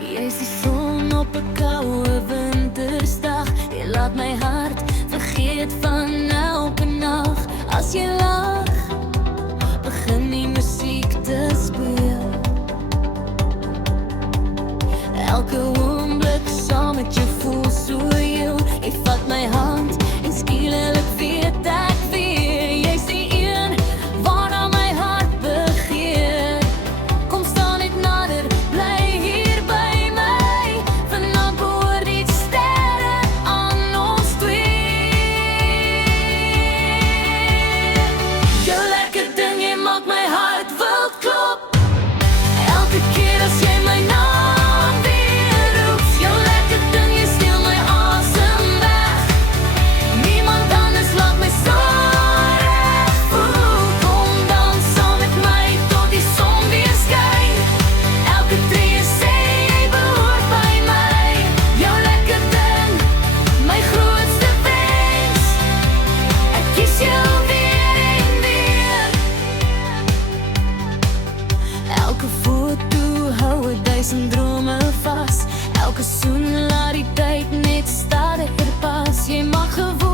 Jy is die son op 'n koue wintersdag. Jy laat my hart vergeet van elke nag. As jy lag, begin die musiek te speel. Elke oomblik saam met jou voel so heel. Jy vat my hand en skielik weet ek weer. Jy's die een waarna my hart begeer. Kom staan net nader, bly hier by my. Vanaand behoort die sterre aan ons twee. Jou lekker ding, jy maak my hart wild klop. Elke keer as jy my naam weer roep. Jou lekker ding, jy steel my asem weg. Niemand anders laat my so reg voel. Kom dans saam met my tot die son weer skyn. Elke tree sê jy behoort by my. Jou lekker ding, my grootste wens. Ek kies jou weer en weer. Elke foto hou 1000 drome vas. Elke soen laat die tyd net stadiger pas. Jy mag gewoon